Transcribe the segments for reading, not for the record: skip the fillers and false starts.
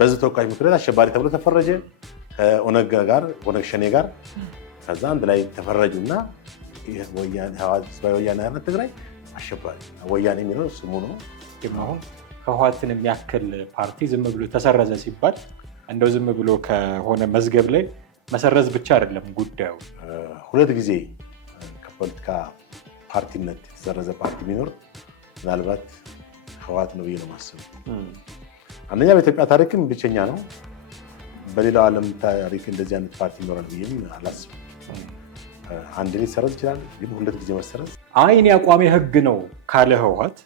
በዚህ ተወካዮች ምክር ቤት አሸባሪ ተብሎ ተፈረጀ ከኦነግ ሸኔ ጋር ከዛ አንድ ላይ ተፈረጁና ወያኔ ሓርነት ትግራይ አሸባሪ ወያኔ የሚለው ስሙ ነው። አሁን ህወሓትን የሚያክል ፓርቲ ዝም ብሎ ተሰረዘ ሲባል እንደው ዝም ብሎ ከሆነ መዝገብ ላይ መሰረዝ ብቻ አይደለም ጉዳዩ። ሁለት ጊዜ ከፖለቲካ ፓርቲነት የተሰረዘ ፓርቲ ቢኖር ምናልባት ህወሓት ነው ብዬ ነው የማስበው። አንደኛ በኢትዮጵያ ታሪክም ብቸኛ ነው። በሌላው ዓለም ታሪክ እንደዚህ አይነት ፓርቲ ይኖራል ብዬም አላስብም። አንድ ሊሰረዝ ይችላል፣ ግን ሁለት ጊዜ መሰረዝ እኔ አቋሜ ህግ ነው ካለ ህወሓት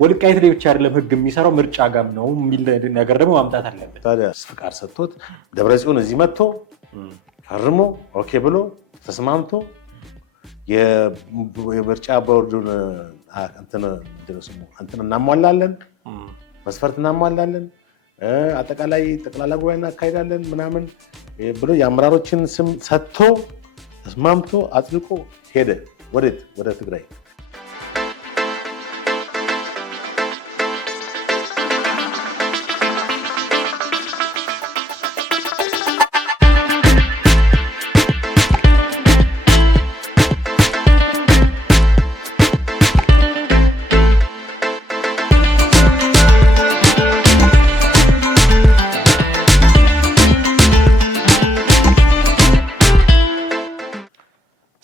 ወልቃይት ላይ ብቻ አይደለም ህግ የሚሰራው ምርጫ ጋም ነው የሚል ነገር ደግሞ ማምጣት አለበት። ታዲያ ፍቃድ ሰጥቶት ደብረጽዮን እዚህ መጥቶ ፈርሞ ኦኬ ብሎ ተስማምቶ የምርጫ ቦርዱን እንትን እናሟላለን፣ መስፈርት እናሟላለን፣ አጠቃላይ ጠቅላላ ጉባኤ እናካሄዳለን ምናምን ብሎ የአመራሮችን ስም ሰጥቶ ተስማምቶ አጽድቆ ሄደ። ወዴት? ወደ ትግራይ።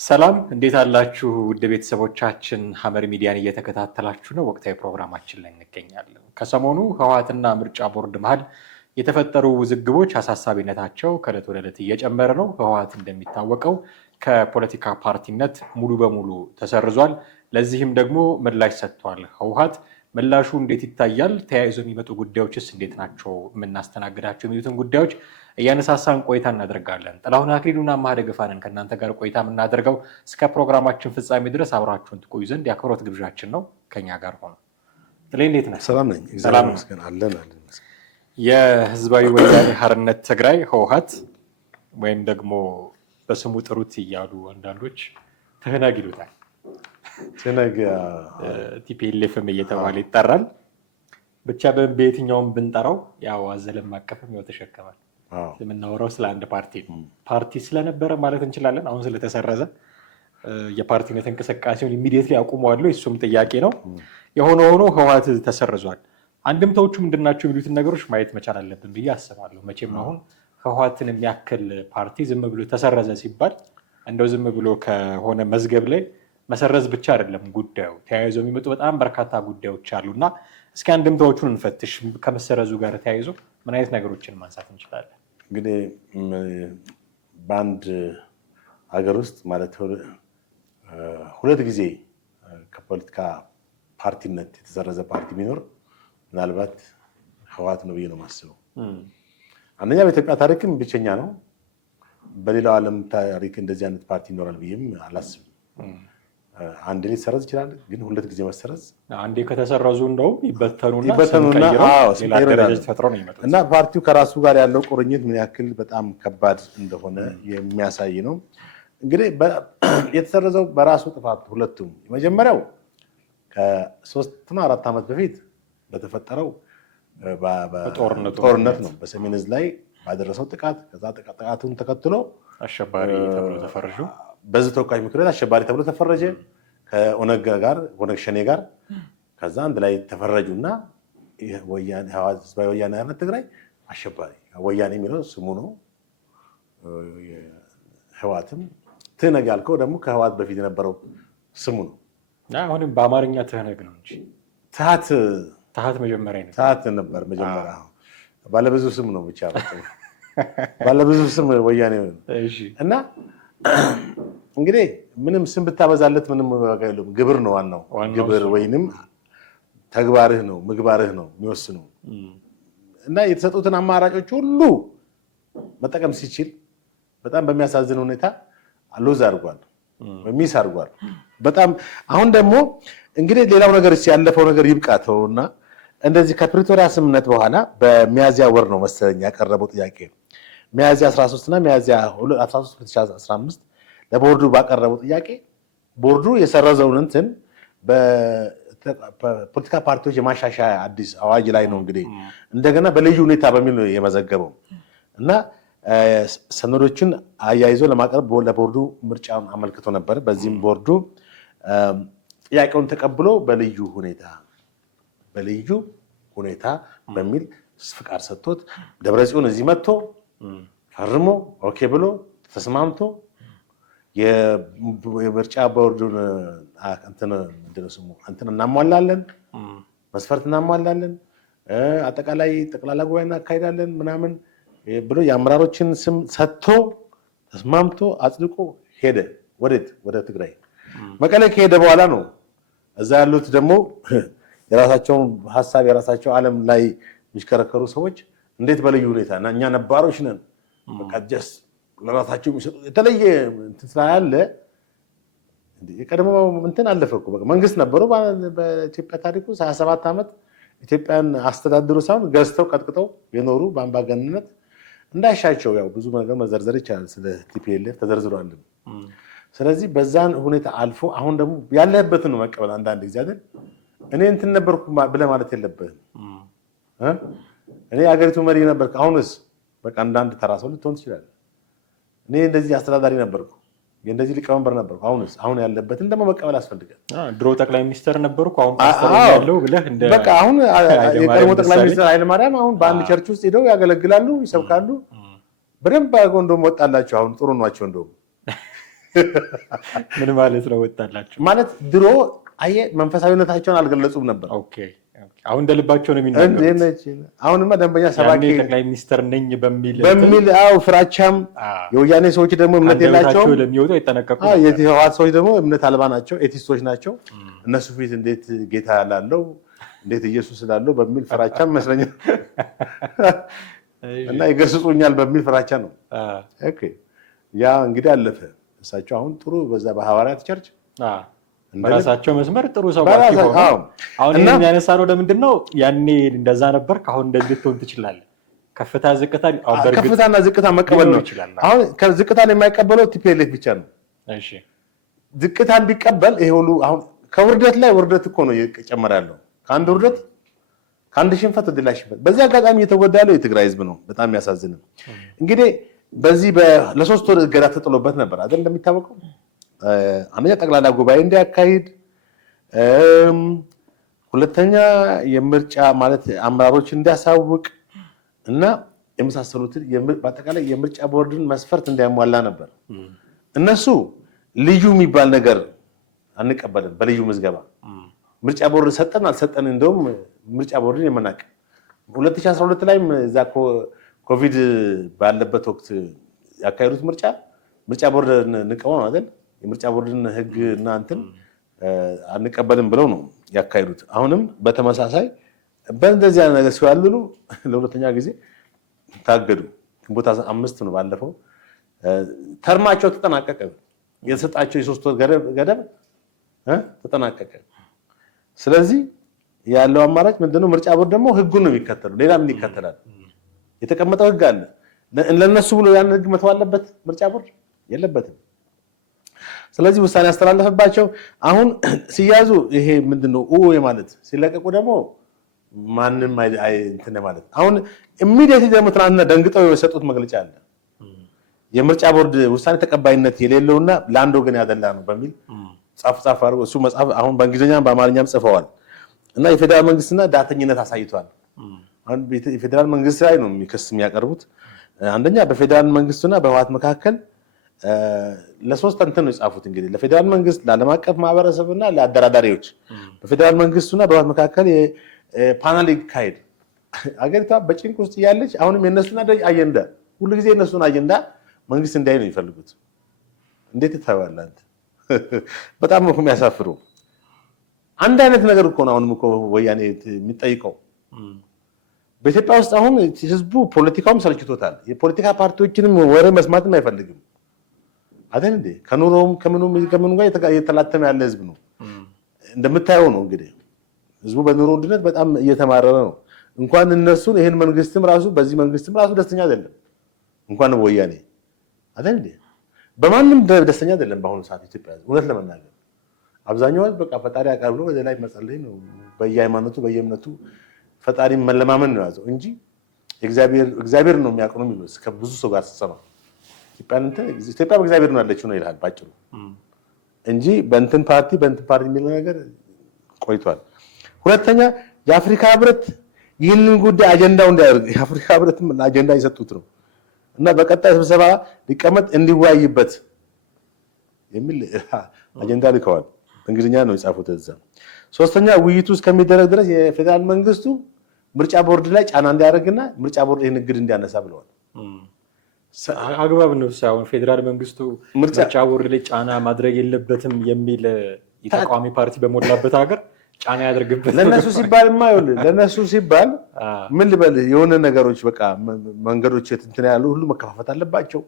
ሰላም እንዴት አላችሁ? ውድ ቤተሰቦቻችን ሐመር ሚዲያን እየተከታተላችሁ ነው። ወቅታዊ ፕሮግራማችን ላይ እንገኛለን። ከሰሞኑ ህወሓትና ምርጫ ቦርድ መሀል የተፈጠሩ ውዝግቦች አሳሳቢነታቸው ከዕለት ወደ ዕለት እየጨመረ ነው። ህወሓት እንደሚታወቀው ከፖለቲካ ፓርቲነት ሙሉ በሙሉ ተሰርዟል። ለዚህም ደግሞ ምላሽ ሰጥቷል። ህወሓት ምላሹ እንዴት ይታያል? ተያይዞ የሚመጡ ጉዳዮችስ እንዴት ናቸው የምናስተናግዳቸው? የሚሉትን ጉዳዮች እያነሳሳን ቆይታ እናደርጋለን። ጥላሁን አክሊሉና አማሃ ደገፋንን ከእናንተ ጋር ቆይታ የምናደርገው እስከ ፕሮግራማችን ፍጻሜ ድረስ አብራችሁን ትቆዩ ዘንድ የአክብሮት ግብዣችን ነው። ከኛ ጋር ሆኖ ጥሌ እንዴት ነህ? ሰላም ነኝ። ሰላም አለን። የህዝባዊ ወያኔ ሓርነት ትግራይ ህወሓት ወይም ደግሞ በስሙ ጥሩት እያሉ አንዳንዶች ትህነግ ይሉታል። ትህነግ ቲፒኤልኤፍም እየተባለ ይጠራል። ብቻ በየትኛውም ብንጠራው ያው አዘለም አቀፍም ያው ተሸከማል። የምናወራው ስለ አንድ ፓርቲ ነው። ፓርቲ ስለነበረ ማለት እንችላለን። አሁን ስለተሰረዘ የፓርቲነት እንቅስቃሴውን ኢሚዲየትሊ አቁመዋለሁ፣ እሱም ጥያቄ ነው። የሆነ ሆኖ ህወሓት ተሰርዟል። አንድምታዎቹ ምንድናቸው የሚሉትን ነገሮች ማየት መቻል አለብን ብዬ አስባለሁ። መቼም አሁን ህወሓትን የሚያክል ፓርቲ ዝም ብሎ ተሰረዘ ሲባል እንደው ዝም ብሎ ከሆነ መዝገብ ላይ መሰረዝ ብቻ አይደለም ጉዳዩ። ተያይዞ የሚመጡ በጣም በርካታ ጉዳዮች አሉና እስኪ አንድምታዎቹን እንፈትሽ። ከመሰረዙ ጋር ተያይዞ ምን አይነት ነገሮችን ማንሳት እንችላለን? እንግዲህ በአንድ ሀገር ውስጥ ማለት ሁለት ጊዜ ከፖለቲካ ፓርቲነት የተሰረዘ ፓርቲ ቢኖር ምናልባት ህወሓት ነው ብዬ ነው የማስበው። አንደኛ በኢትዮጵያ ታሪክም ብቸኛ ነው። በሌላው ዓለም ታሪክ እንደዚህ አይነት ፓርቲ ይኖራል ብዬም አላስብም። አንድ ሊሰረዝ ይችላል፣ ግን ሁለት ጊዜ መሰረዝ አንዴ ከተሰረዙ እንደውም ይበተኑና እና ፓርቲው ከራሱ ጋር ያለው ቁርኝት ምን ያክል በጣም ከባድ እንደሆነ የሚያሳይ ነው። እንግዲህ የተሰረዘው በራሱ ጥፋት ሁለቱም። የመጀመሪያው ከ3-4 ዓመት በፊት በተፈጠረው ጦርነት ነው። በሰሜን ዕዝ ላይ ባደረሰው ጥቃት፣ ከዛ ጥቃቱን ተከትሎ አሸባሪ ተብሎ ተፈረጁ። በዚህ ተወካዮች ምክር ቤት አሸባሪ ተብሎ ተፈረጀ ከኦነግ ሸኔ ጋር ከዛ አንድ ላይ ተፈረጁና ህዝባዊ ወያኔ ሓርነት ትግራይ አሸባሪ ወያኔ የሚለው ስሙ ነው። ህወሓትም ትህነግ ያልከው ደግሞ ከህወሓት በፊት የነበረው ስሙ ነው። አሁንም በአማርኛ ትህነግ ነው እንጂ ትሃት መጀመሪያ ነው። ትሃት ነበር መጀመሪያ። ባለብዙ ስም ነው ብቻ ባለብዙ ስም ወያኔ እና እንግዲህ ምንም ስም ብታበዛለት ምንም ዋጋ የለውም። ግብር ነው ዋናው። ግብር ወይንም ተግባርህ ነው ምግባርህ ነው የሚወስነው። እና የተሰጡትን አማራጮች ሁሉ መጠቀም ሲችል በጣም በሚያሳዝን ሁኔታ ሎዝ አድርጓል፣ ሚስ አድርጓል በጣም። አሁን ደግሞ እንግዲህ ሌላው ነገር ያለፈው ነገር ይብቃተውና እንደዚህ ከፕሪቶሪያ ስምምነት በኋላ በሚያዚያ ወር ነው መሰለኝ ያቀረበው ጥያቄ ሚያዚያ 13 እና ሚያዚያ 13 2015 ለቦርዱ ባቀረበው ጥያቄ ቦርዱ የሰረዘውን እንትን ፖለቲካ ፓርቲዎች የማሻሻያ አዲስ አዋጅ ላይ ነው እንግዲህ እንደገና በልዩ ሁኔታ በሚል ነው የመዘገበው እና ሰነዶችን አያይዞ ለማቅረብ ለቦርዱ ምርጫውን አመልክቶ ነበር። በዚህም ቦርዱ ጥያቄውን ተቀብሎ በልዩ ሁኔታ በሚል ፍቃድ ሰጥቶት ደብረጽዮን እዚህ መጥቶ ፈርሞ ኦኬ ብሎ ተስማምቶ የምርጫ ቦርዱን እንትን እናሟላለን፣ መስፈርት እናሟላለን፣ አጠቃላይ ጠቅላላ ጉባኤ እናካሄዳለን ምናምን ብሎ የአመራሮችን ስም ሰጥቶ ተስማምቶ አጽድቆ ሄደ። ወዴት? ወደ ትግራይ መቀሌ ከሄደ በኋላ ነው እዛ ያሉት ደግሞ የራሳቸውን ሀሳብ የራሳቸው ዓለም ላይ የሚሽከረከሩ ሰዎች እንዴት በልዩ ሁኔታ እና እኛ ነባሮች ነን በቃ ጀስት ለራሳቸው የሚሰጡ የተለየ እንትን ስላለ የቀድሞ እንትን አለፈ እኮ በቃ መንግስት ነበሩ በኢትዮጵያ ታሪክ ውስጥ 27 ዓመት ኢትዮጵያን አስተዳድሩ ሳይሆን ገዝተው ቀጥቅጠው የኖሩ በአምባገነንነት እንዳሻቸው ያው ብዙ ነገር መዘርዘር ይቻላል። ስለ ቲፒኤልኤፍ ተዘርዝሯል። ስለዚህ በዛን ሁኔታ አልፎ አሁን ደግሞ ያለህበትን ነው መቀበል። አንዳንድ ጊዜ አይደል እኔ እንትን ነበርኩ ብለህ ማለት የለብህም። እኔ አገሪቱ መሪ ነበርኩ፣ አሁንስ በቃ አንዳንድ ተራ ሰው ልትሆን ትችላለህ። እኔ እንደዚህ አስተዳዳሪ ነበርኩ፣ እንደዚህ ሊቀመንበር ነበርኩ፣ አሁንስ አሁን ያለበትን ደግሞ መቀበል ያስፈልጋል። ድሮ ጠቅላይ ሚኒስትር ነበርኩ አሁን ፓስተር ያለው ብለህ እንደ በቃ አሁን የቀድሞ ጠቅላይ ሚኒስትር ኃይለማርያም አሁን በአንድ ቸርች ውስጥ ሄደው ያገለግላሉ፣ ይሰብካሉ። በደንብ አድርገው እንደውም ወጣላቸው። አሁን ጥሩ ናቸው። እንደውም ምን ማለት ነው ወጣላቸው ማለት? ድሮ አየህ መንፈሳዊነታቸውን አልገለጹም ነበር። ኦኬ አሁን እንደልባቸው ነው የሚናገሩት። አሁንማ ደንበኛ ሰባኪ ጠቅላይ ሚኒስትር ነኝ በሚል ፍራቻም። የወያኔ ሰዎች ደግሞ እምነት የላቸውም፣ ለሚወጡ አይጠነቀቁ። የህወሓት ሰዎች ደግሞ እምነት አልባ ናቸው፣ ኤቲስቶች ናቸው። እነሱ ፊት እንዴት ጌታ ላለው እንዴት ኢየሱስ ላለው በሚል ፍራቻም ይመስለኛል እና ይገስጹኛል በሚል ፍራቻ ነው። ያ እንግዲህ አለፈ። እሳቸው አሁን ጥሩ በዛ በሐዋርያት ቸርች በራሳቸው መስመር ጥሩ ሰው ሆነው አሁን የሚያነሳ ነው። ለምንድን ነው ያኔ እንደዛ ነበር አሁን እንደዚህ ልትሆን ትችላለህ? ከፍታና ዝቅታ መቀበል ነው። አሁን ዝቅታን የማይቀበለው ቲፒኤልኤፍ ብቻ ነው። እሺ ዝቅታን ቢቀበል ይሄ ሁሉ አሁን ከውርደት ላይ ውርደት እኮ ነው እየጨመረ ያለው። ከአንድ ውርደት ከአንድ ሽንፈት ወደ ሌላ ሽንፈት። በዚህ አጋጣሚ እየተጎዳ ያለው የትግራይ ህዝብ ነው። በጣም የሚያሳዝንም እንግዲህ በዚህ ለ3 ወር እገዳ ተጥሎበት ነበር አይደል? እንደሚታወቀው አንደኛ ጠቅላላ ጉባኤ እንዲያካሂድ፣ ሁለተኛ የምርጫ ማለት አመራሮች እንዲያሳውቅ እና የመሳሰሉትን በአጠቃላይ የምርጫ ቦርድን መስፈርት እንዲያሟላ ነበር። እነሱ ልዩ የሚባል ነገር አንቀበልም። በልዩ ምዝገባ ምርጫ ቦርድ ሰጠን አልሰጠን እንደውም ምርጫ ቦርድን የመናቅ 2012 ላይም እዛ ኮቪድ ባለበት ወቅት ያካሄዱት ምርጫ ቦርድ ንቀው ነው አይደል? የምርጫ ቦርድን ህግ እና እንትን አንቀበልም ብለው ነው ያካሄዱት። አሁንም በተመሳሳይ በእንደዚህ አይነት ነገር ሲያልሉ ለሁለተኛ ጊዜ ታገዱ። ግንቦት 5 ነው ባለፈው ተርማቸው ተጠናቀቀ። የተሰጣቸው የ3 ወር ገደብ ተጠናቀቀ። ስለዚህ ያለው አማራጭ ምንድነው? ምርጫ ቦርድ ደግሞ ህጉን ነው የሚከተለው። ሌላ ምን ይከተላል? የተቀመጠው ህግ አለ። ለነሱ ብሎ ያን ህግ መተው አለበት? ምርጫ ቦርድ የለበትም። ስለዚህ ውሳኔ ያስተላለፈባቸው አሁን ሲያዙ ይሄ ምንድነው ማለት ሲለቀቁ ደግሞ ማንም እንትን ማለት አሁን ኢሚዲየትሊ ደግሞ ትናንትና ደንግጠው የሰጡት መግለጫ አለ። የምርጫ ቦርድ ውሳኔ ተቀባይነት የሌለውና ለአንድ ወገን ያደላ ነው በሚል ጻፍ አድርጎ እሱ መጽሐፍ አሁን በእንግሊዝኛም በአማርኛም ጽፈዋል እና የፌዴራል መንግስትና ዳተኝነት አሳይቷል። አሁን የፌዴራል መንግስት ላይ ነው የሚከስ የሚያቀርቡት። አንደኛ በፌዴራል መንግስቱና በህወሓት መካከል ለሶስት እንትን ነው የጻፉት። እንግዲህ ለፌዴራል መንግስት፣ ለዓለም አቀፍ ማህበረሰብና ለአደራዳሪዎች በፌዴራል መንግስቱና በህወሓት መካከል ፓናል ይካሄድ። አገሪቷ በጭንቅ ውስጥ እያለች አሁንም የነሱን አጀንዳ ሁሉ ጊዜ የነሱን አጀንዳ መንግስት እንዳይ ነው የሚፈልጉት። እንዴት ይታያል? በጣም ነው የሚያሳፍሩ። አንድ አይነት ነገር እኮ ነው አሁንም እኮ ወያኔ የሚጠይቀው። በኢትዮጵያ ውስጥ አሁን ህዝቡ ፖለቲካውም ሰልችቶታል። የፖለቲካ ፓርቲዎችንም ወሬ መስማትም አይፈልግም አይደል እንዴ? ከኑሮውም ከምኑ ጋር እየተላተመ ያለ ህዝብ ነው። እንደምታየው ነው እንግዲህ ህዝቡ በኑሮ ውድነት በጣም እየተማረረ ነው። እንኳን እነሱን ይሄን መንግስትም ራሱ በዚህ መንግስትም ራሱ ደስተኛ አይደለም። እንኳን ወያኔ አይደል እንዴ? በማንም ደስተኛ አይደለም በአሁኑ ሰዓት ኢትዮጵያ ህዝብ። እውነት ለመናገር አብዛኛው በቃ ፈጣሪ ያውቃል ብሎ ወደ ላይ መጸለይ ነው። በየሃይማኖቱ በየእምነቱ ፈጣሪን መለማመን ነው ያዘው እንጂ እግዚአብሔር ነው የሚያውቀው ነው የሚለው ከብዙ ሰው ጋር ስትሰማ ኢትዮጵያ በእግዚአብሔር ነው ያለችው ነው ይላል ባጭሩ እንጂ በእንትን ፓርቲ የሚለው ነገር ቆይቷል። ሁለተኛ የአፍሪካ ህብረት ይህንን ጉዳይ አጀንዳው እንዲያደርግ የአፍሪካ ህብረትም አጀንዳ የሰጡት ነው እና በቀጣይ ስብሰባ ሊቀመጥ እንዲወያይበት የሚል አጀንዳ ልከዋል። በእንግሊዝኛ ነው የጻፉት እዛ። ሶስተኛ ውይይቱ እስከሚደረግ ድረስ የፌዴራል መንግስቱ ምርጫ ቦርድ ላይ ጫና እንዲያደርግና ምርጫ ቦርድ ይህን እግድ እንዲያነሳ ብለዋል። አግባብ ነው ሳይሆን ፌዴራል መንግስቱ ምርጫ ቦርድ ላይ ጫና ማድረግ የለበትም የሚል የተቃዋሚ ፓርቲ በሞላበት ሀገር ጫና ያደርግበት ለነሱ ሲባል ምን ልበል የሆነ ነገሮች በቃ መንገዶች እንትን ያሉ ሁሉ መከፋፈት አለባቸው።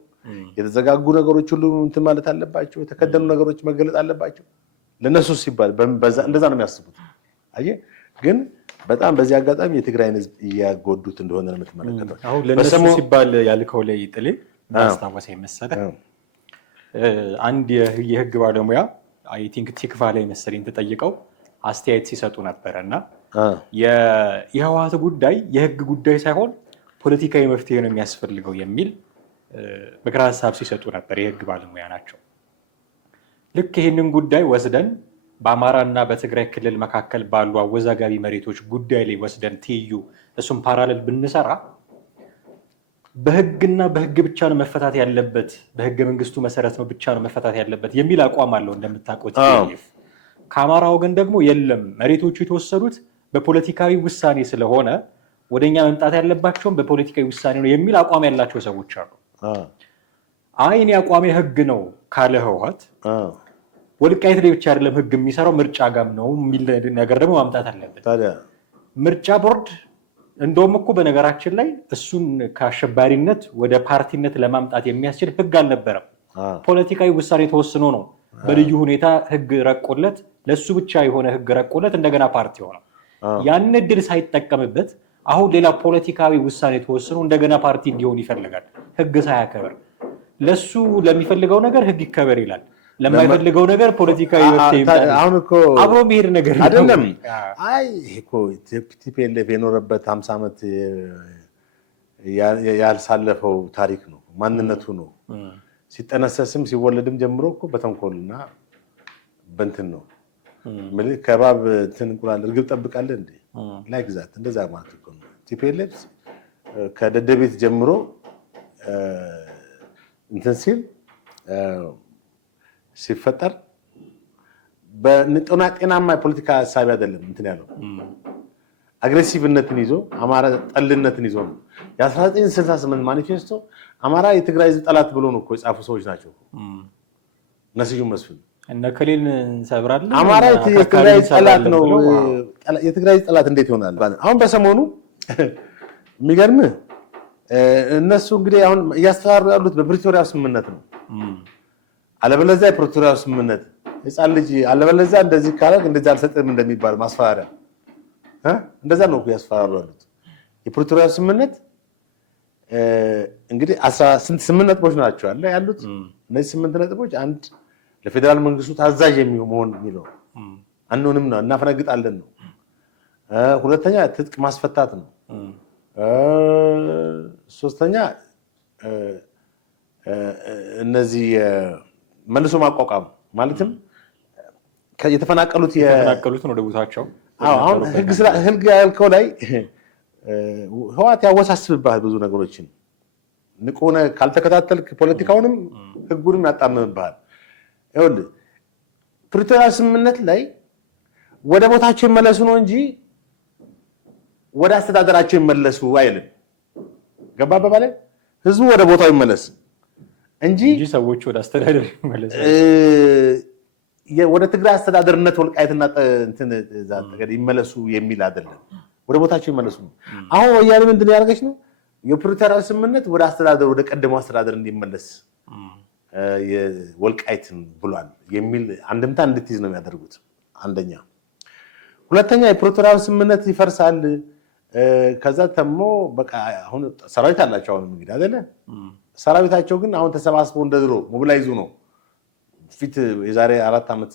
የተዘጋጉ ነገሮች ሁሉ እንትን ማለት አለባቸው። የተከደኑ ነገሮች መገለጥ አለባቸው። ለነሱ ሲባል እንደዛ ነው የሚያስቡት። አየህ ግን በጣም በዚህ አጋጣሚ የትግራይን ህዝብ እያጎዱት እንደሆነ ነው የምትመለከተው። አሁን ለነሱ ሲባል ያልከው ላይ ጥሌ ማስታወሰኝ መሰለህ አንድ የህግ ባለሙያ አይ ቲንክ ቲክቫ ላይ መሰለኝ ተጠይቀው አስተያየት ሲሰጡ ነበረ እና የህወሓት ጉዳይ የህግ ጉዳይ ሳይሆን ፖለቲካዊ መፍትሄ ነው የሚያስፈልገው የሚል ምክረ ሀሳብ ሲሰጡ ነበር። የህግ ባለሙያ ናቸው። ልክ ይህንን ጉዳይ ወስደን በአማራና በትግራይ ክልል መካከል ባሉ አወዛጋቢ መሬቶች ጉዳይ ላይ ወስደን ትይዩ እሱም ፓራሌል ብንሰራ በህግና በህግ ብቻ ነው መፈታት ያለበት፣ በህገ መንግስቱ መሰረት ነው ብቻ ነው መፈታት ያለበት የሚል አቋም አለው እንደምታውቁት። ከአማራ ወገን ደግሞ የለም መሬቶቹ የተወሰዱት በፖለቲካዊ ውሳኔ ስለሆነ ወደኛ መምጣት ያለባቸውም በፖለቲካዊ ውሳኔ ነው የሚል አቋም ያላቸው ሰዎች አሉ። አይ እኔ አቋሜ ህግ ነው ካለ ህወሓት ወልቃይት ላይ ብቻ አይደለም ህግ የሚሰራው ምርጫ ጋም ነው የሚል ነገር ደግሞ ማምጣት አለበት። ምርጫ ቦርድ እንደውም እኮ በነገራችን ላይ እሱን ከአሸባሪነት ወደ ፓርቲነት ለማምጣት የሚያስችል ህግ አልነበረም። ፖለቲካዊ ውሳኔ ተወስኖ ነው በልዩ ሁኔታ ህግ ረቆለት፣ ለሱ ብቻ የሆነ ህግ ረቆለት እንደገና ፓርቲ ሆነው ያን እድል ሳይጠቀምበት አሁን ሌላ ፖለቲካዊ ውሳኔ ተወስኖ እንደገና ፓርቲ እንዲሆን ይፈልጋል። ህግ ሳያከብር ለሱ ለሚፈልገው ነገር ህግ ይከበር ይላል፣ ለማይፈልገው ነገር ፖለቲካዊ መፍትሄ ይምጣል። አሁን እኮ አብሮ መሄድ ነገር አይደለም። አይ እኮ ቲፒኤልኤፍ የኖረበት 50 ዓመት ያልሳለፈው ታሪክ ነው፣ ማንነቱ ነው። ሲጠነሰስም ሲወለድም ጀምሮ እኮ በተንኮልና በእንትን ነው ማለት ከባብ እንትን እንቁላል እርግብ ጠብቃለህ እንዴ ላይ ግዛት እንደዛ ማለት እኮ ነው። ቲፒኤልኤፍ ከደደቤት ጀምሮ እንትን ሲፈጠር ጤናማ የፖለቲካ ሀሳቢ አይደለም እንትን ያለው አግሬሲቭነትን ይዞ አማራ ጠልነትን ይዞ ነው። የ1968 ማኒፌስቶ አማራ የትግራይ ጠላት ብሎ ነው እኮ የጻፉ ሰዎች ናቸው። ነስዩ መስፍን እነ ከሌን እንሰብራለን አማራ የትግራይ ጠላት ነው። የትግራይ ጠላት እንዴት ይሆናል? አሁን በሰሞኑ የሚገርምህ እነሱ እንግዲህ አሁን እያስተዋሩ ያሉት በፕሪቶሪያ ስምምነት ነው። አለበለዚያ የፕሪቶሪያ ስምምነት ህፃን ልጅ አለበለዚያ እንደዚህ ካላልክ እንደዚህ አልሰጥም እንደሚባል ማስፈራሪያ እንደዛ ነው ያስፈራሩ ያሉት። የፕሪቶሪያ ስምምነት እንግዲህ 18 ነጥቦች ናቸው አለ ያሉት። እነዚህ 8 ነጥቦች አንድ ለፌዴራል መንግስቱ ታዛዥ የሚሆን የሚለው አንሆንም ነው፣ እናፈነግጣለን ነው። ሁለተኛ ትጥቅ ማስፈታት ነው። ሶስተኛ እነዚህ መልሶ ማቋቋም ማለትም የተፈናቀሉት ነው ደቡታቸው። አሁን ህግ ያልከው ላይ ህወሓት ያወሳስብብሃል ብዙ ነገሮችን ንቁ ሆነህ ካልተከታተልክ ፖለቲካውንም ህጉንም ያጣምምብሃል። ይኸውልህ ፕሪቶሪያ ስምምነት ላይ ወደ ቦታቸው ይመለሱ ነው እንጂ ወደ አስተዳደራቸው ይመለሱ አይልም። ገባ በባለ ህዝቡ ወደ ቦታው ይመለስ እንጂ ሰዎች ወደ አስተዳደር ይመለሱ ወደ ትግራይ አስተዳደርነት ወልቃይትና እንትን ይመለሱ የሚል አይደለም። ወደ ቦታቸው ይመለሱ ነው። አሁን ወያኔ ምንድን ያደረገች ነው? የፕሪቶሪያ ስምምነት ወደ አስተዳደር ወደ ቀደመው አስተዳደር እንዲመለስ የወልቃይትን ብሏል የሚል አንድምታ እንድትይዝ ነው የሚያደርጉት። አንደኛ። ሁለተኛ የፕሪቶሪያ ስምምነት ይፈርሳል። ከዛ ተሞ በቃ አሁን ሰራዊት አላቸው አሁን እንግዲህ አይደለ? ሰራዊታቸው ግን አሁን ተሰባስበው እንደድሮ ሞቢላይዙ ነው። ፊት የዛሬ 4 ዓመት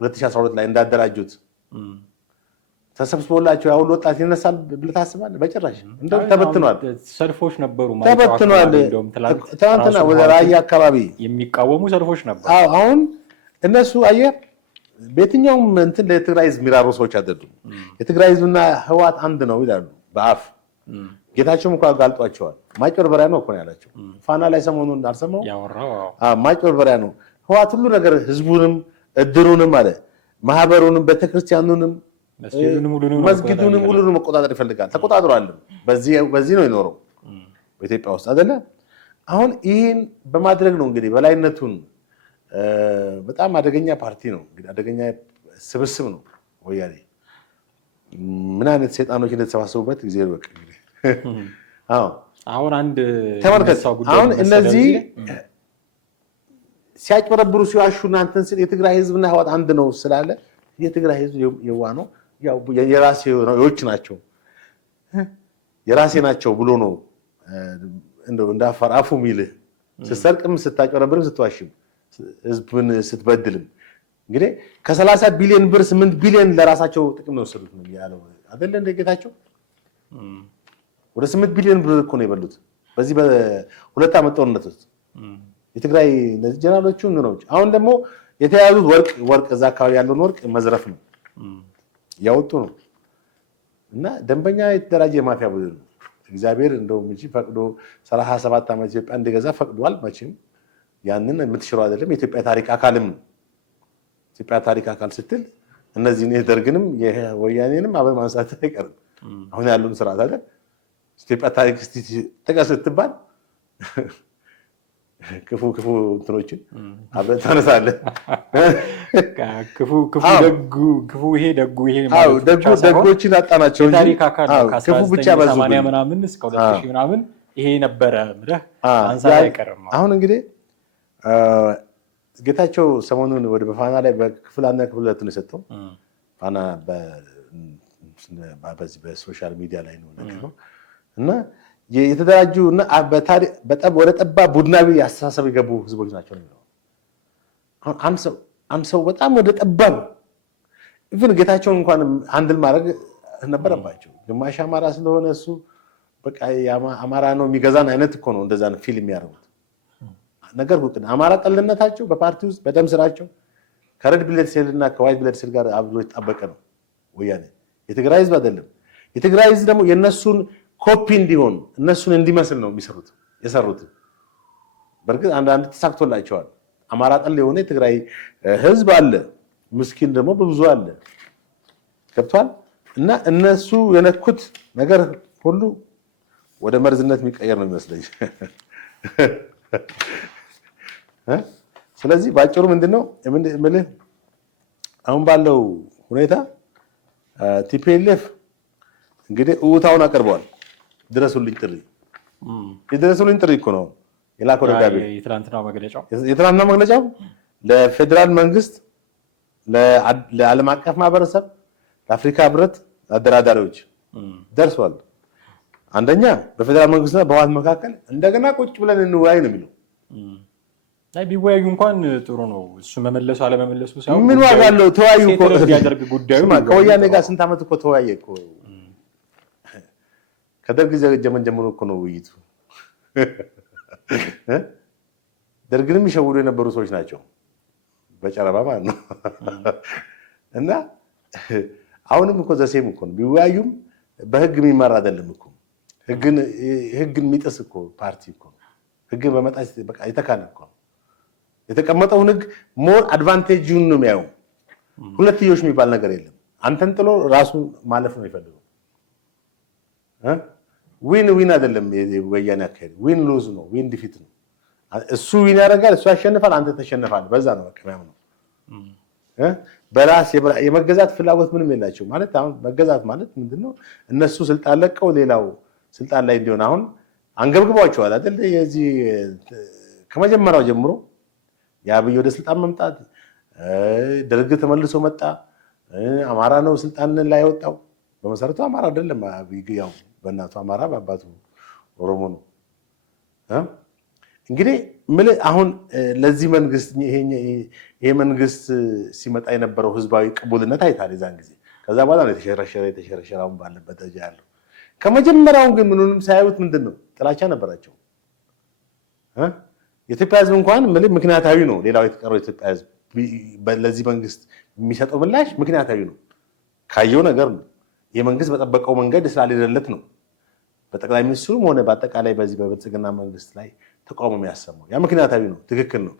2012 ላይ እንዳደራጁት ተሰብስቦላቸው ያው ወጣት ይነሳል ብለህ ታስባለህ? በጭራሽ። እንደውም ተበትኗል። ሰልፎች ነበሩ ተበትኗል። ትናንትና ወደ ራያ አካባቢ የሚቃወሙ ሰልፎች ነበሩ። አሁን እነሱ አየህ በየትኛውም እንትን ለትግራይ ህዝብ የሚራሩ ሰዎች አይደሉም። የትግራይ ህዝብና ህወሓት አንድ ነው ይላሉ በአፍ። ጌታቸውም እንኳን አጋልጧቸዋል። ማጭበርበሪያ ነው እኮ ነው ያላቸው። ፋና ላይ ሰሞኑን አልሰማሁም? ማጭበርበሪያ ነው ህወሓት ሁሉ ነገር ህዝቡንም እድሩንም አለ ማህበሩንም ቤተክርስቲያኑንም መስጊዱንም ሁሉንም መቆጣጠር ይፈልጋል። ተቆጣጥሯል። በዚህ ነው የኖረው በኢትዮጵያ ውስጥ አይደለ? አሁን ይህን በማድረግ ነው እንግዲህ በላይነቱን በጣም አደገኛ ፓርቲ ነው እንግዲህ አደገኛ ስብስብ ነው ወያኔ። ምን አይነት ሰይጣኖች እንደተሰባሰቡበት ጊዜ ይወቅ እንግዲህ። አሁን አንድ ተመልከት። አሁን እነዚህ ሲያጭበረብሩ ሲዋሹ እናንተን ስል የትግራይ ህዝብና ህወሓት አንድ ነው ስላለ የትግራይ ህዝብ የዋ ነው ያው የራሴዎች ናቸው የራሴ ናቸው ብሎ ነው እንደው እንዳፈር አፉ የሚልህ ስትሰርቅም ስታጭበረብርም ስትዋሽም ህዝብን ስትበድልም እንግዲህ ከ30 ቢሊዮን ብር 8 ቢሊዮን ለራሳቸው ጥቅም ነው ወሰዱት ነው ያለው አይደል? እንደ ጌታቸው ወደ 8 ቢሊዮን ብር እኮ ነው የበሉት በዚህ በሁለት ዓመት ጦርነት ውስጥ የትግራይ እነዚህ ጀነራሎቹ ነው። አሁን ደግሞ የተያዙት ወርቅ እዛ አካባቢ ያለውን ወርቅ መዝረፍ ነው ያወጡ ነው። እና ደንበኛ የተደራጀ የማፊያ ቡድን ነው። እግዚአብሔር እንደውም እንጂ ፈቅዶ 37 ዓመት ኢትዮጵያ እንደገዛ ፈቅዷል። መቼም ያንን የምትሽረው አይደለም። የኢትዮጵያ ታሪክ አካልም ነው። ኢትዮጵያ ታሪክ አካል ስትል እነዚህን የደርግንም የወያኔንም አብረን ማንሳት አይቀርም። አሁን ያሉን ስርዓት አይደል? ኢትዮጵያ ታሪክ ጥቀስ ስትባል ክፉ እንትኖችን አብረን ታነሳለህ። ክፉ ይሄ ደጉ ይሄ ማለት ደጎችን አጣናቸው እንጂ ታሪክ አካል ክፉ ብቻ በ80 ምናምን እስከ 2000 ምናምን ይሄ ነበረ ብለህ አንሳት አይቀርም። አሁን እንግዲህ ጌታቸው ሰሞኑን ወደ በፋና ላይ በክፍል 1 ክፍል 2 ነው የሰጠው። ፋና በዚህ በሶሻል ሚዲያ ላይ ነው ነገሩ እና የተደራጁ እና ወደ ጠባብ ቡድናዊ አስተሳሰብ የገቡ ህዝቦች ናቸው ነው። አሁን አንድ ሰው በጣም ወደ ጠባብ ኢቭን ጌታቸውን እንኳን አንድል ማድረግ ነበረባቸው። ግማሽ አማራ ስለሆነ እሱ በቃ አማራ ነው የሚገዛን አይነት እኮ ነው እንደዛ ነው ፊልም የሚያደርጉት ነገር ግን አማራ ጠልነታቸው በፓርቲ ውስጥ በደም ስራቸው ከሬድ ብለድ ሴል እና ከዋይት ብለድ ሴል ጋር አብሮ የተጣበቀ ነው ወያኔ። የትግራይ ህዝብ አይደለም። የትግራይ ህዝብ ደግሞ የነሱን ኮፒ እንዲሆን እነሱን እንዲመስል ነው የሰሩት። በእርግጥ አንዳንድ ተሳክቶላቸዋል። አማራ ጠል የሆነ የትግራይ ህዝብ አለ፣ ምስኪን ደግሞ በብዙ አለ። ገብቷል። እና እነሱ የነኩት ነገር ሁሉ ወደ መርዝነት የሚቀየር ነው የሚመስለኝ። ስለዚህ ባጭሩ ምንድነው የምልህ አሁን ባለው ሁኔታ ቲፒኤልኤፍ እንግዲህ እውታውን አቀርበዋል። ድረሱልኝ ጥሪ የድረሱልኝ ጥሪ እኮ ነው የላከው ደብዳቤ። የትናንትናው መግለጫው ለፌዴራል መንግስት፣ ለዓለም አቀፍ ማህበረሰብ፣ ለአፍሪካ ህብረት አደራዳሪዎች ደርሷል። አንደኛ በፌዴራል መንግስትና በህወሓት መካከል እንደገና ቁጭ ብለን እንወያይ ነው የሚለው። ቢወያዩ እንኳን ጥሩ ነው። እሱ መመለሱ አለመመለሱ ሳይሆን ምን ዋጋ አለው? ተወያዩ እኮ ያደርግ ጉዳዩ ከወያኔ ጋር ስንት ዓመት እኮ ተወያየ እኮ። ከደርግ ዘመን ጀምሮ እኮ ነው ውይይቱ። ደርግንም ይሸውዱ የነበሩ ሰዎች ናቸው በጨረባ ማለት ነው። እና አሁንም እኮ ዘሴም እኮ ነው። ቢወያዩም በህግ የሚመራ አይደለም እኮ። ህግን የሚጥስ እኮ ፓርቲ እኮ ነው። ህግን በመጣስ በቃ የተካነ እኮ ነው። የተቀመጠውን ህግ ሞር አድቫንቴጁን ነው የሚያየው። ሁለትዮሽ የሚባል ነገር የለም። አንተን ጥሎ ራሱ ማለፍ ነው የሚፈልገው። ዊን አይደለም ወያኔ አካሄድ። ዊን ሉዝ ነው፣ ዊን ዲፊት ነው። እሱ ዊን ያደርጋል፣ እሱ ያሸንፋል፣ አንተ ተሸንፋል። በዛ ነው በቃ የሚያምነው። በራስ የመገዛት ፍላጎት ምንም የላቸው ማለት። አሁን መገዛት ማለት ምንድነው? እነሱ ስልጣን ለቀው ሌላው ስልጣን ላይ እንዲሆን አሁን አንገብግቧቸዋል አይደል? የዚህ ከመጀመሪያው ጀምሮ የአብይ ወደ ስልጣን መምጣት፣ ደርግ ተመልሶ መጣ፣ አማራ ነው ስልጣን ላይ ወጣው። በመሰረቱ አማራ አይደለም አብይ፣ ያው በእናቱ አማራ በአባቱ ኦሮሞ ነው። እንግዲህ አሁን ለዚህ መንግስት ይሄ መንግስት ሲመጣ የነበረው ህዝባዊ ቅቡልነት አይታል የዛን ጊዜ። ከዛ በኋላ ነው የተሸረሸረውን ባለበት ደረጃ ያለው። ከመጀመሪያው ግን ምኑንም ሳያዩት ምንድን ነው ጥላቻ ነበራቸው። የኢትዮጵያ ህዝብ እንኳን ምክንያታዊ ነው። ሌላው የተቀረው የኢትዮጵያ ህዝብ ለዚህ መንግስት የሚሰጠው ምላሽ ምክንያታዊ ነው። ካየው ነገር ነው። የመንግስት በጠበቀው መንገድ ስላልሄደለት ነው በጠቅላይ ሚኒስትሩም ሆነ በአጠቃላይ በዚህ በብልጽግና መንግስት ላይ ተቃውሞ የሚያሰማው። ያ ምክንያታዊ ነው፣ ትክክል ነው።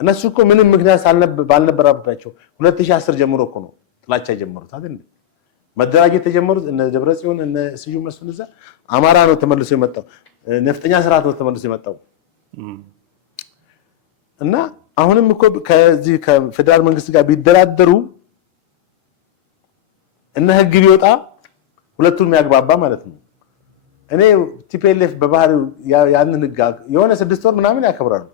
እነሱ እኮ ምንም ምክንያት ባልነበረባቸው 2010 ጀምሮ እኮ ነው ጥላቻ የጀመሩት አይደል? መደራጀት የጀመሩት እነ ደብረጽዮን እነ ስዩም መስፍን እዛ አማራ ነው ተመልሶ የመጣው፣ ነፍጠኛ ስርዓት ነው ተመልሶ የመጣው። እና አሁንም እኮ ከዚህ ከፌደራል መንግስት ጋር ቢደራደሩ እነ ህግ ቢወጣ ሁለቱን የሚያግባባ ማለት ነው። እኔ ቲፒኤልኤፍ በባህሪው ያንን ህግ የሆነ 6 ወር ምናምን ያከብራሉ።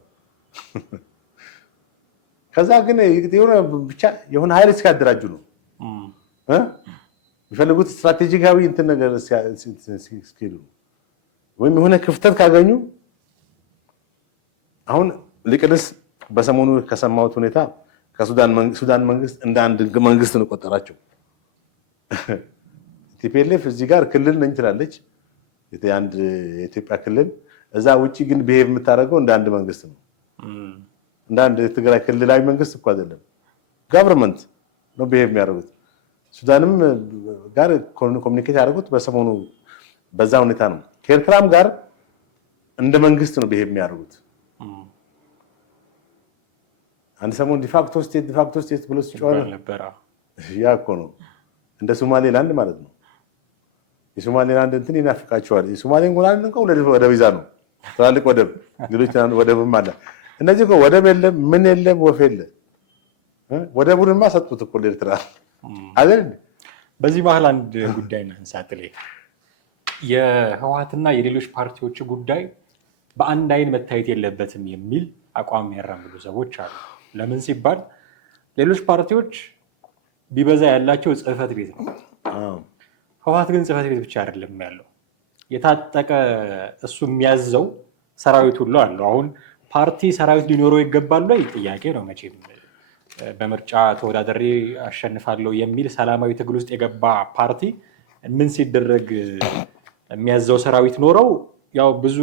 ከዛ ግን የሆነ ብቻ የሆነ ኃይል እስኪያደራጁ ነው የሚፈልጉት ስትራቴጂካዊ እንትን ነገር እስኪሄዱ ወይም የሆነ ክፍተት ካገኙ። አሁን ሊቅንስ በሰሞኑ ከሰማሁት ሁኔታ ከሱዳን መንግስት እንደ አንድ መንግስት ነው ቆጠራቸው። ቲፒኤልኤፍ እዚህ ጋር ክልል ነኝ ትላለች፣ አንድ የኢትዮጵያ ክልል። እዛ ውጪ ግን ብሄቭ የምታደርገው እንደ አንድ መንግስት ነው። እንደ አንድ የትግራይ ክልላዊ መንግስት እኮ አይደለም፣ ጋቨርንመንት ነው ብሄቭ የሚያደርጉት። ሱዳንም ጋር ኮሚኒኬት ያደርጉት በሰሞኑ በዛ ሁኔታ ነው። ከኤርትራም ጋር እንደ መንግስት ነው ብሄቭ የሚያደርጉት። አንድ ሰሞን ዲፋክቶ ስቴት ብሎ ሲጮህ ነበር። ያ እኮ ነው እንደ ሶማሌላንድ ማለት ነው። የሶማሌላንድ እንትን ይናፍቃቸዋል። የሶማሌን ጎላን እንኳን ወደብ ይዛ ነው፣ ትላልቅ ወደብ፣ ሌሎች ወደብም አለ። እነዚህ እኮ ወደብ የለም ምን የለም ወፍ የለ። ወደቡንማ ሰጡት እኮ ለኤርትራ አይደል? በዚህ መሀል አንድ ጉዳይ እናንሳት። የህወሓትና የሌሎች ፓርቲዎች ጉዳይ በአንድ አይን መታየት የለበትም የሚል አቋም ያራምዱ ሰዎች አሉ። ለምን ሲባል ሌሎች ፓርቲዎች ቢበዛ ያላቸው ጽህፈት ቤት ነው። ህወሓት ግን ጽህፈት ቤት ብቻ አይደለም ያለው፣ የታጠቀ እሱ የሚያዘው ሰራዊት ሁሉ አለው። አሁን ፓርቲ ሰራዊት ሊኖረው ይገባል ወይ ጥያቄ ነው። መቼም በምርጫ ተወዳደሬ አሸንፋለሁ የሚል ሰላማዊ ትግል ውስጥ የገባ ፓርቲ ምን ሲደረግ የሚያዘው ሰራዊት ኖረው፣ ያው ብዙ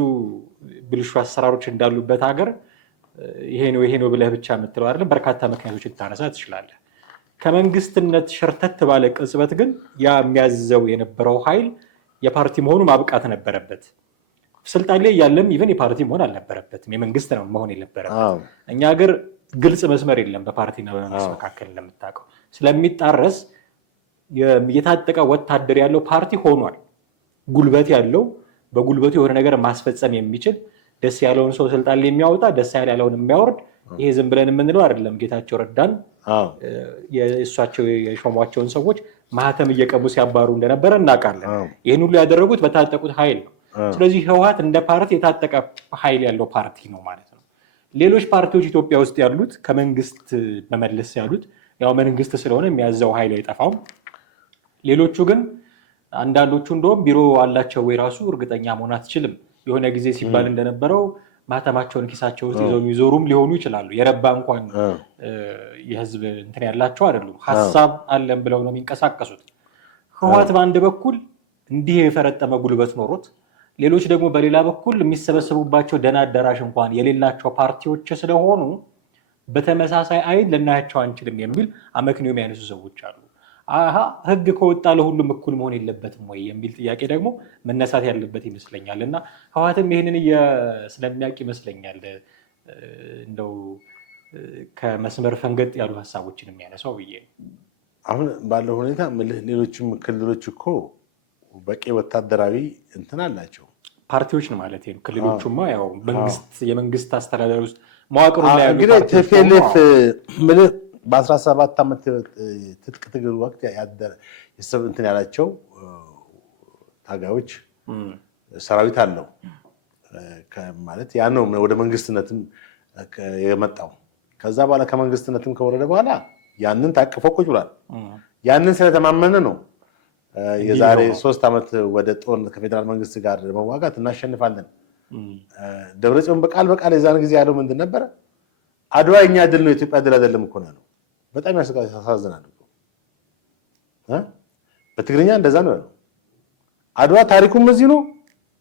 ብልሹ አሰራሮች እንዳሉበት ሀገር ይሄ ነው ብለህ ብቻ የምትለው አይደለም። በርካታ ምክንያቶችን ልታነሳ ትችላለህ። ከመንግስትነት ሸርተት ባለ ቅጽበት ግን ያ የሚያዘው የነበረው ኃይል የፓርቲ መሆኑ ማብቃት ነበረበት። ስልጣን ላይ ያለም ኢቨን የፓርቲ መሆን አልነበረበትም፣ የመንግስት ነው መሆን የነበረበት። እኛ ሀገር ግልጽ መስመር የለም በፓርቲና በመንግስት መካከል እንደምታውቀው። ስለሚጣረስ የታጠቀ ወታደር ያለው ፓርቲ ሆኗል። ጉልበት ያለው በጉልበቱ የሆነ ነገር ማስፈጸም የሚችል ደስ ያለውን ሰው ስልጣን ላይ የሚያወጣ ደስ ያለውን የሚያወርድ። ይሄ ዝም ብለን የምንለው አይደለም። ጌታቸው ረዳን የእሷቸው የሾሟቸውን ሰዎች ማህተም እየቀሙ ሲያባሩ እንደነበረ እናውቃለን። ይህን ሁሉ ያደረጉት በታጠቁት ኃይል ነው። ስለዚህ ህወሓት እንደ ፓርቲ የታጠቀ ኃይል ያለው ፓርቲ ነው ማለት ነው። ሌሎች ፓርቲዎች ኢትዮጵያ ውስጥ ያሉት ከመንግስት በመለስ ያሉት ያው መንግስት ስለሆነ የሚያዘው ኃይል አይጠፋም። ሌሎቹ ግን አንዳንዶቹ እንደውም ቢሮ አላቸው ወይ ራሱ እርግጠኛ መሆን አትችልም። የሆነ ጊዜ ሲባል እንደነበረው ማህተማቸውን ኪሳቸው ውስጥ ይዘው የሚዞሩም ሊሆኑ ይችላሉ። የረባ እንኳን የህዝብ እንትን ያላቸው አይደሉም። ሀሳብ አለን ብለው ነው የሚንቀሳቀሱት። ህወሓት በአንድ በኩል እንዲህ የፈረጠመ ጉልበት ኖሮት፣ ሌሎች ደግሞ በሌላ በኩል የሚሰበሰቡባቸው ደህና አዳራሽ እንኳን የሌላቸው ፓርቲዎች ስለሆኑ በተመሳሳይ አይን ልናያቸው አንችልም የሚል አመክንዮ የሚያነሱ ሰዎች አሉ። ህግ ከወጣ ለሁሉም እኩል መሆን የለበትም ወይ የሚል ጥያቄ ደግሞ መነሳት ያለበት ይመስለኛል። እና ህወሓትም ይህንን ስለሚያውቅ ይመስለኛል እንደው ከመስመር ፈንገጥ ያሉ ሀሳቦችን የሚያነሳው ብዬ ነው። አሁን ባለው ሁኔታ ሌሎችም ክልሎች እኮ በቂ ወታደራዊ እንትን አላቸው። ፓርቲዎች ነው ማለት ነው። ክልሎቹማ ያው የመንግስት አስተዳደር ውስጥ መዋቅሩ ላይ ያሉ ቲፒኤልኤፍ በ17 ዓመት ትጥቅ ትግል ወቅት እንትን ያላቸው ታጋዮች ሰራዊት አለው ማለት ያ ነው ወደ መንግስትነትም የመጣው። ከዛ በኋላ ከመንግስትነትም ከወረደ በኋላ ያንን ታቅፎ ቁጭ ብሏል። ያንን ስለተማመነ ነው የዛሬ 3 ዓመት ወደ ጦርነት ከፌዴራል መንግስት ጋር መዋጋት እናሸንፋለን ደብረጽዮን በቃል የዛን ጊዜ ያለው ምንድን ነበረ? አድዋ የኛ ድል ነው የኢትዮጵያ ድል አይደለም እኮ ነው ያለው። በጣም ያሳዝናል እኮ በትግርኛ እንደዛ ነው ያለው። አድዋ ታሪኩም እዚህ ነው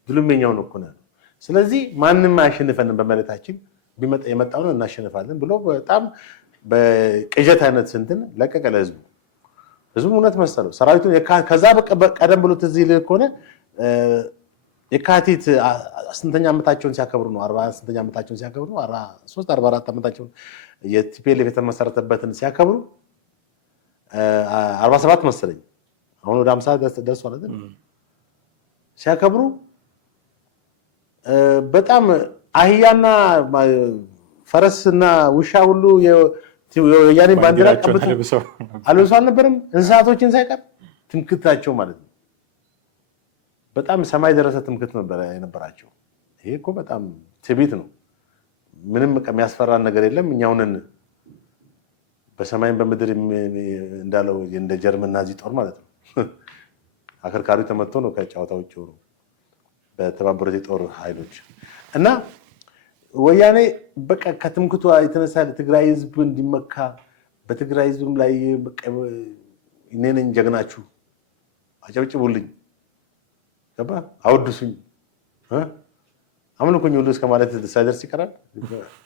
ድሉም የኛው ነው እኮ ነው ያለው። ስለዚህ ማንም አያሸንፈንም በመሬታችን ቢመጣ የመጣው ነው እናሸንፋለን ብሎ በጣም በቅዠት አይነት እንትን ለቀቀ ለህዝቡ። ህዝቡ እውነት መሰለው። ሰራዊቱን ከዛ ቀደም ብሎ ትዝ ይልህ ከሆነ የካቲት ስንተኛ ዓመታቸውን ሲያከብሩ ነው 40 ዓመታቸውን ሲያከብሩ ነው 43 44 ዓመታቸውን የቲፒኤልኤፍ የተመሰረተበትን ሲያከብሩ 47 መሰለኝ አሁን ወደ 50 ደርሷል አይደል? ሲያከብሩ በጣም አህያና ፈረስና ውሻ ሁሉ የወያኔ ባንዲራ ቀብተው አልብሰው አልነበረም? እንስሳቶችን ሳይቀር ትምክታቸው ማለት ነው። በጣም ሰማይ ደረሰ ትምክት ነበር የነበራቸው። ይሄ እኮ በጣም ትዕቢት ነው። ምንም የሚያስፈራን ነገር የለም። እኛውንን በሰማይም በምድር እንዳለው እንደ ጀርመን ናዚ ጦር ማለት ነው። አከርካሪው ተመቶ ነው ከጨዋታ ውጭ ሆኖ በተባበሩት የጦር ኃይሎች እና ወያኔ በቃ ከትምክቷ የተነሳ ትግራይ ህዝብ እንዲመካ በትግራይ ህዝብም ላይ እኔ ነኝ ጀግናችሁ አጨብጭቡልኝ ገባ አወድሱኝ አምልኩኝ ሁሉ እስከ ማለት ሳይደርስ ይቀራል።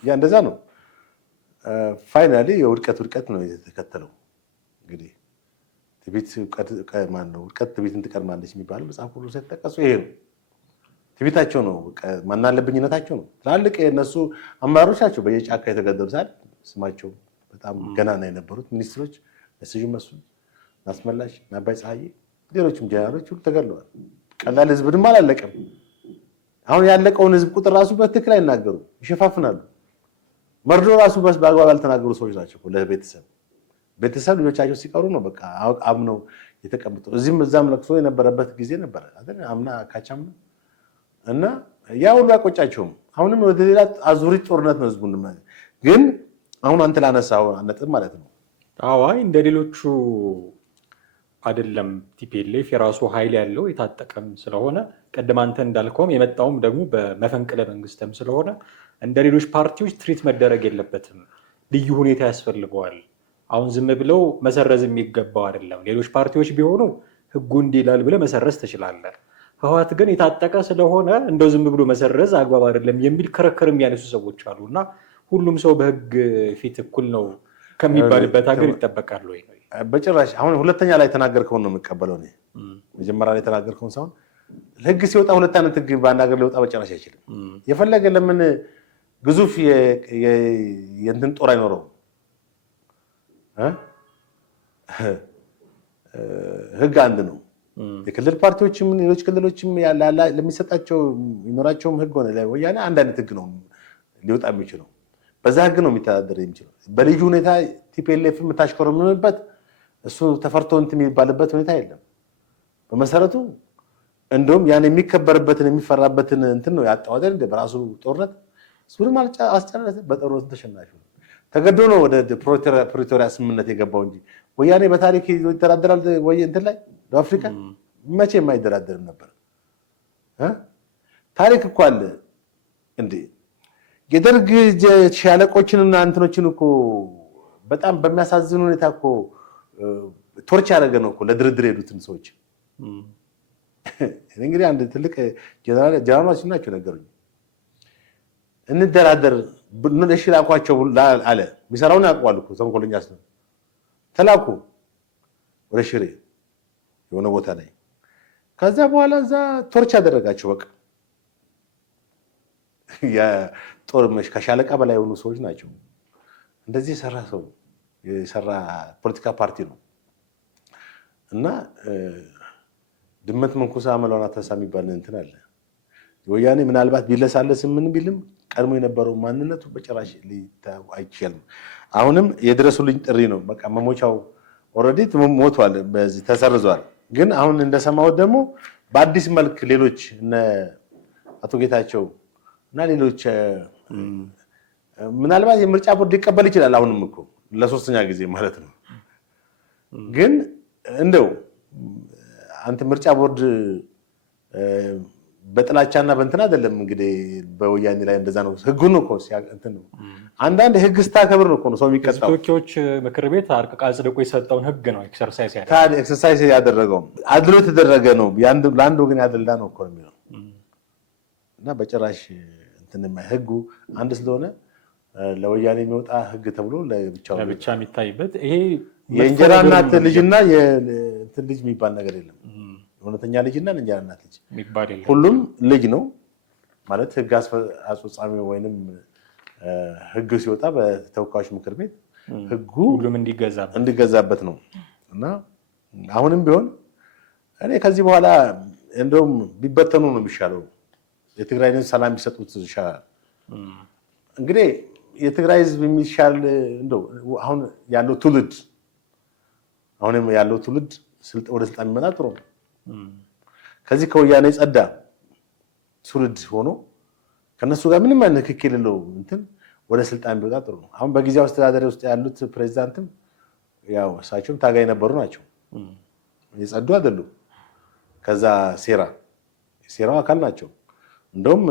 ያ እንደዛ ነው። ፋይናሊ የውድቀት ነው የተከተለው። እንግዲህ ትዕቢትን ትቀድማለች የሚባለው መጽሐፍ ሁሉ ሲጠቀሱ ይሄ ነው። ትዕቢታቸው ነው፣ ማናለብኝነታቸው ነው። ትላልቅ የነሱ አመራሮች ናቸው በየጫካ የተገደሉት አይደል? ስማቸው በጣም ገናና የነበሩት ሚኒስትሮች ስዩም መስፍን፣ አስመላሽ፣ አባይ ፀሐዬ፣ ሌሎችም ጀነራሎች ሁሉ ተገድለዋል። ቀላል ህዝብንም አላለቀም። አሁን ያለቀውን ህዝብ ቁጥር ራሱ በትክክል አይናገሩ፣ ይሸፋፍናሉ። መርዶ ራሱ በአግባብ ያልተናገሩ ሰዎች ናቸው። ቤተሰብ ልጆቻቸው ሲቀሩ ነው በቃ አምነው የተቀምጠው። እዚህም እዛም ለቅሶ የነበረበት ጊዜ ነበረ አምና ካቻምና እና ያ ሁሉ አቆጫቸውም። አሁንም ወደ ሌላ አዙሪት ጦርነት ነው ህዝቡን ግን አሁን አንተ ላነሳው ነጥብ ማለት ነው። አዋይ እንደ ሌሎቹ አይደለም። ቲፒኤልኤፍ የራሱ ኃይል ያለው የታጠቀም ስለሆነ ቀደም አንተ እንዳልከውም የመጣውም ደግሞ በመፈንቅለ መንግስትም ስለሆነ እንደ ሌሎች ፓርቲዎች ትሪት መደረግ የለበትም። ልዩ ሁኔታ ያስፈልገዋል። አሁን ዝም ብለው መሰረዝ የሚገባው አይደለም። ሌሎች ፓርቲዎች ቢሆኑ ህጉ እንዲህ ይላል ብለህ መሰረዝ ትችላለህ። ህወሓት ግን የታጠቀ ስለሆነ እንደው ዝም ብሎ መሰረዝ አግባብ አይደለም የሚል ክርክር የሚያነሱ ሰዎች አሉ። እና ሁሉም ሰው በህግ ፊት እኩል ነው ከሚባልበት ሀገር ይጠበቃል ወይ? በጭራሽ። አሁን ሁለተኛ ላይ የተናገርከውን ነው የምቀበለው እኔ። መጀመሪያ ላይ የተናገርከውን ሳይሆን ህግ ሲወጣ ሁለት አይነት ህግ በአንድ ሀገር ሊወጣ በጭራሽ አይችልም። የፈለገ ለምን ግዙፍ የእንትን ጦር አይኖረውም? ህግ አንድ ነው። የክልል ፓርቲዎችም ሌሎች ክልሎችም ለሚሰጣቸው ይኖራቸውም ህግ ሆነ ወያኔ አንድ አይነት ህግ ነው ሊወጣ የሚችለው። በዛ ህግ ነው የሚተዳደር የሚችለው። በልዩ ሁኔታ ቲፒኤልኤፍ የምታሽከረምምበት እሱ ተፈርቶ እንትን የሚባልበት ሁኔታ የለም። በመሰረቱ እንደውም ያን የሚከበርበትን የሚፈራበትን እንትን ነው ያጣው አይደል? በራሱ ጦርነት እሱንም አስጨረሰ። በጦርነቱ ተሸናፊ ነው። ተገዶ ነው ወደ ፕሪቶሪያ ስምምነት የገባው እንጂ ወያኔ በታሪክ ይደራደራል ወይ እንትን ላይ በአፍሪካ መቼ የማይደራደርም ነበር። ታሪክ እኮ አለ እንዴ! የደርግ ሻለቆችንና እንትኖችን እኮ በጣም በሚያሳዝን ሁኔታ እኮ ቶርች ያደረገ ነው እኮ ለድርድር የሄዱትን ሰዎች። እንግዲህ አንድ ትልቅ ጀነራሎች ናቸው ነገሩኝ። እንደራደር እሺ ላኳቸው አለ። የሚሰራውን ያውቀዋል እኮ ተንኮለኛ ስለ ተላኩ ወደ ሽሬ የሆነ ቦታ ላይ። ከዛ በኋላ እዛ ቶርች ያደረጋቸው በቃ የጦር ከሻለቃ በላይ የሆኑ ሰዎች ናቸው። እንደዚህ የሰራ ሰው የሰራ ፖለቲካ ፓርቲ ነው። እና ድመት መንኩሳ አመሏን አትረሳ የሚባል እንትን አለ። ወያኔ ምናልባት ቢለሳለስ ምን ቢልም ቀድሞ የነበረው ማንነቱ በጭራሽ ሊታው አይችልም። አሁንም የድረሱልኝ ጥሪ ነው። በቃ መሞቻው ኦልሬዲ ሞቷል፣ በዚህ ተሰርዟል። ግን አሁን እንደሰማሁት ደግሞ በአዲስ መልክ ሌሎች እነ አቶ ጌታቸው እና ሌሎች ምናልባት የምርጫ ቦርድ ሊቀበል ይችላል። አሁንም እኮ ለሶስተኛ ጊዜ ማለት ነው። ግን እንደው አንተ ምርጫ ቦርድ በጥላቻና በእንትን አይደለም እንግዲህ በወያኔ ላይ እንደዛ ነው። ህጉን ነው እኮ እንትን ነው። አንዳንድ ህግ ስታከብር ነው እኮ ነው ሰው የሚቀጣው። ተወካዮች ምክር ቤት አርቅቃ አጽድቆ የሰጠውን ህግ ነው ኤክሰርሳይዝ ያደረገው። አድሎ የተደረገ ነው። ለአንድ ወገን ያደላ ነው እኮ ነው የሚለው እና በጭራሽ እንትን ህጉ አንድ ስለሆነ ለወያኔ የሚወጣ ህግ ተብሎ ለብቻ የሚታይበት ይሄ የእንጀራ እናት ልጅና የእንትን ልጅ የሚባል ነገር የለም። እውነተኛ ልጅና እንጀራ እናት ልጅ ሁሉም ልጅ ነው ማለት ህግ አስፈጻሚ ወይንም ህግ ሲወጣ በተወካዮች ምክር ቤት ህጉ ሁሉም እንዲገዛበት ነው እና አሁንም ቢሆን እኔ ከዚህ በኋላ እንደውም ቢበተኑ ነው የሚሻለው። የትግራይ ህዝብ ሰላም ቢሰጡት ይሻላል። እንግዲህ የትግራይ ህዝብ የሚሻል እንደው አሁን ያለው ትውልድ ወደ ስልጣን የሚመጣ ጥሩ ነው። ከዚህ ከወያኔ ጸዳ ትውልድ ሆኖ ከነሱ ጋር ምንም አይነት ንክኪ የሌለው እንትን ወደ ስልጣን ቢወጣ ጥሩ ነው። አሁን በጊዜያዊ አስተዳደር ውስጥ ያሉት ፕሬዚዳንትም ያው እሳቸውም ታጋይ ነበሩ ናቸው። የጸዱ አይደሉም። ከዛ ሴራው አካል ናቸው። እንደውም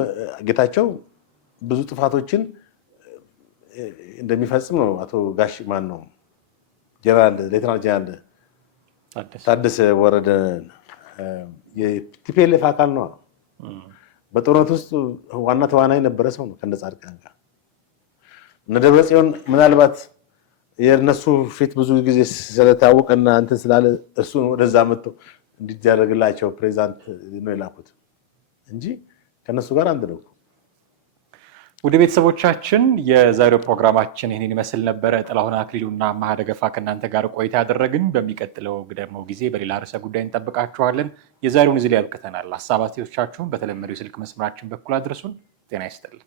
ጌታቸው ብዙ ጥፋቶችን እንደሚፈጽም ነው አቶ ጋሽ ማን ነው ሌተናል ጀነራል ታደሰ ወረደ የቲፒኤልኤፍ አካል ነው። በጦርነት ውስጥ ዋና ተዋናይ የነበረ ሰው ነው ከነጻድቃን ጋር። እነ ደብረጽዮን ምናልባት የእነሱ ፊት ብዙ ጊዜ ስለታወቀና እንትን ስላለ እሱን ወደዛ መጥተው እንዲደረግላቸው ፕሬዚዳንት ነው የላኩት እንጂ ከነሱ ጋር አንድ ነው። ወደ ቤተሰቦቻችን የዛሬው ፕሮግራማችን ይህንን ይመስል ነበረ። ጥላሁን አክሊሉና አማሃ ደገፋ ከእናንተ ጋር ቆይታ ያደረግን። በሚቀጥለው ደግሞ ጊዜ በሌላ ርዕሰ ጉዳይ እንጠብቃችኋለን። የዛሬውን እዚህ ላይ ያብቅተናል። ሀሳብ አስተያየቶቻችሁን በተለመደው የስልክ መስመራችን በኩል አድርሱን። ጤና ይስጥልን።